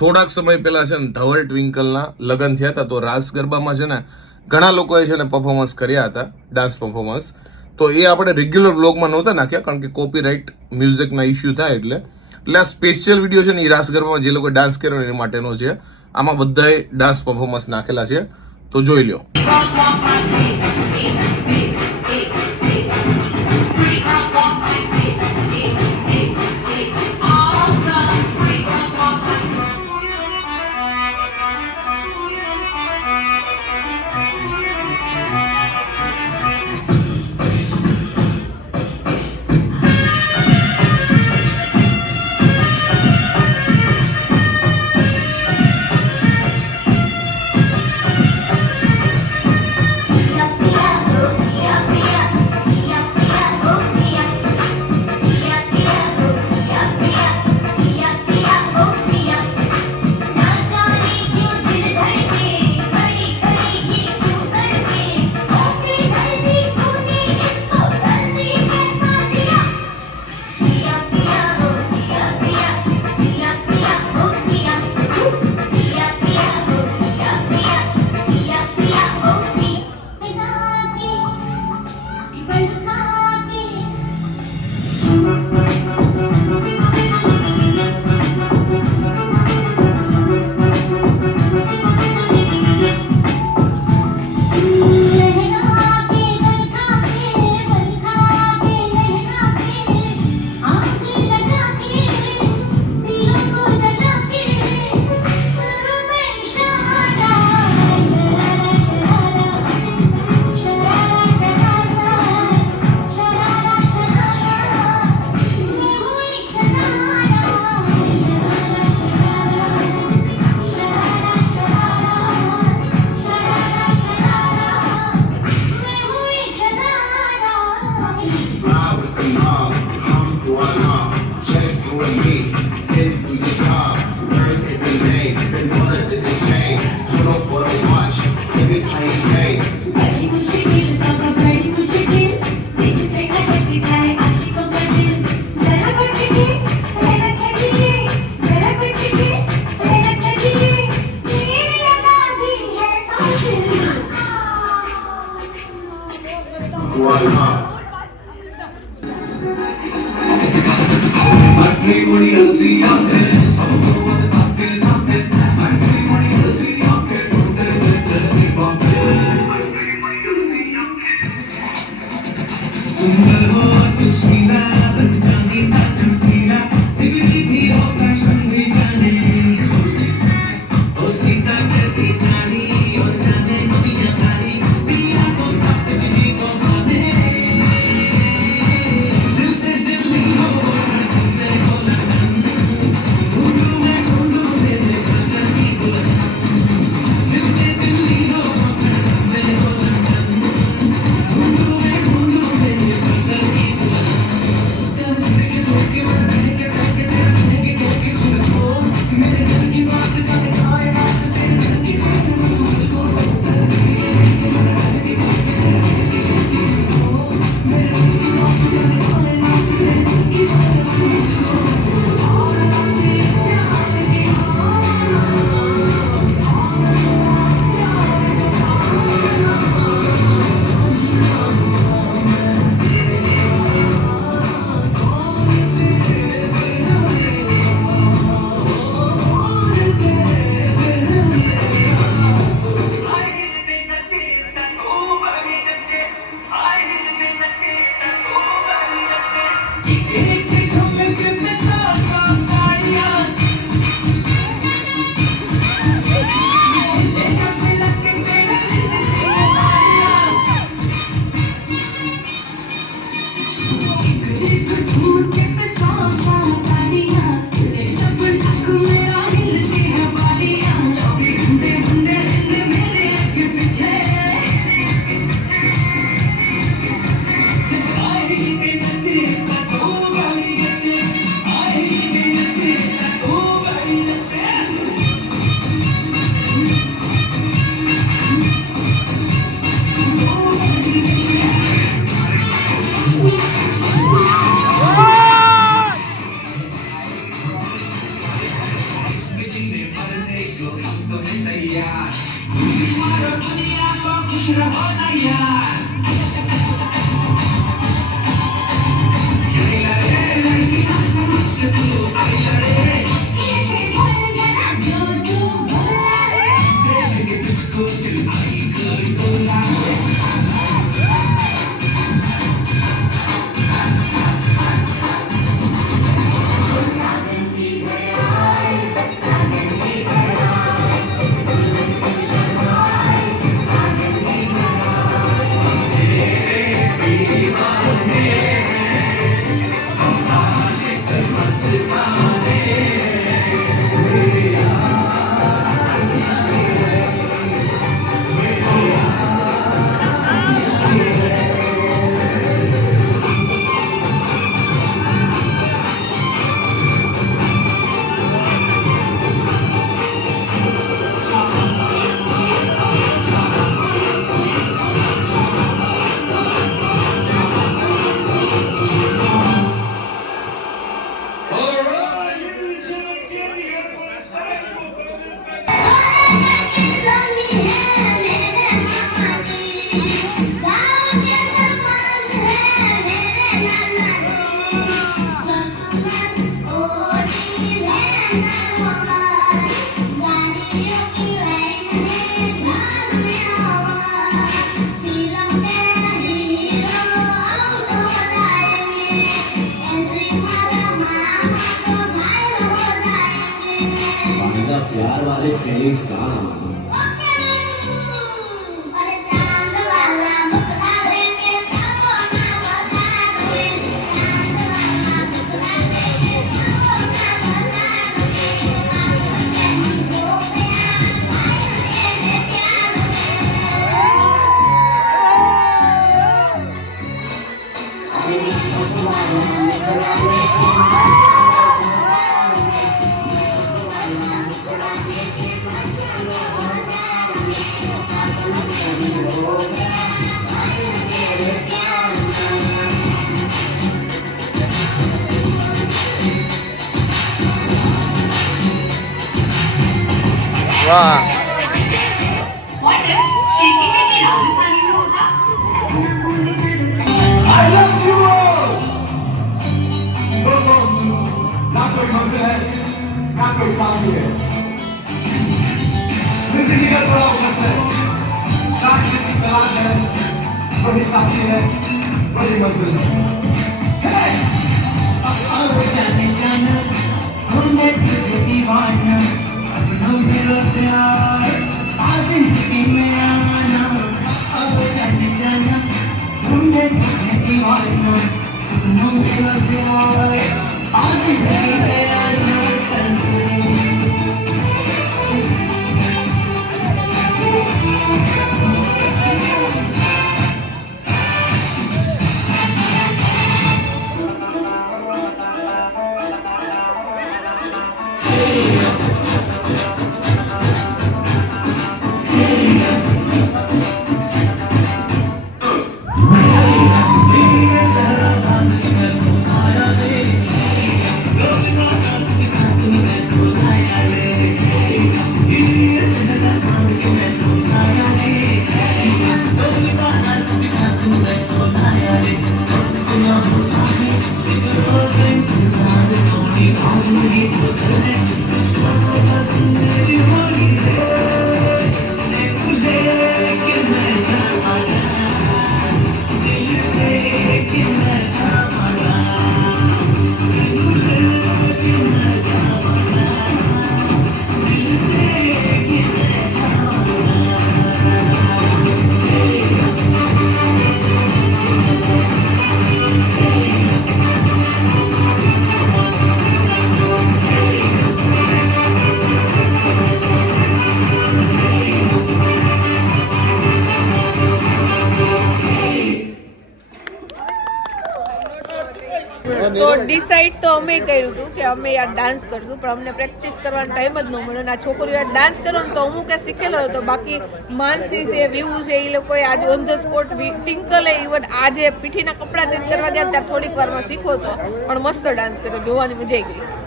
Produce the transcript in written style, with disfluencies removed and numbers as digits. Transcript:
થોડાક સમય પહેલા છે ને ધવલ ટ્વિંકલના લગ્ન થયા હતા, તો રાસ ગરબામાં છે ને ઘણા લોકોએ છે ને પરફોર્મન્સ કર્યા હતા, ડાન્સ પરફોર્મન્સ. તો એ આપણે રેગ્યુલર વ્લોગમાં નહોતા નાખ્યા, કારણ કે કોપીરાઇટ મ્યુઝિકના ઇસ્યુ થાય એટલે આ સ્પેશિયલ વિડીયો છે ને એ રાસ ગરબામાં જે લોકો ડાન્સ કર્યો એ માટેનો છે. આમાં બધાએ ડાન્સ પરફોર્મન્સ નાખેલા છે, તો જોઈ લો. प्यार वाले फीलिंग्स कहाँ વાહ I love you all. दोस्तों, ना कोई मंजिल है, ना कोई साथी है। जिंदगी का थोड़ा उलझ है, साथ जिसकी तलाश है, वही साथी है, वही मंजिल है। Hey! आओ जाने जाना, हमने तुझे दीवाना, अपनों में रोते आए, आ जिंदगी में आना। आओ जाने जाना, हमने तुझे दीवाना, अपनों में रोते आए, आ जिंदगी में आना। તો ડિસાઈડ તો અમે કર્યું હતું કે અમે યાર ડાન્સ કરશું, પણ અમને પ્રેક્ટિસ કરવાનો ટાઈમ જ ન મળ્યો. અને આ છોકરીઓ યાર ડાન્સ કરો ને તો અમુક શીખેલો હતો, બાકી માનસી છે, વ્યૂ છે, એ લોકોએ આજે ઓન ધ સ્પોટ ટિંકલે ઇવન આજે પીઠીના કપડાં ચેન્જ કરવા ગયા ત્યારે થોડીક વારમાં શીખો હતો, પણ મસ્ત ડાન્સ કર્યો, જોવાની મજા આવી ગઈ.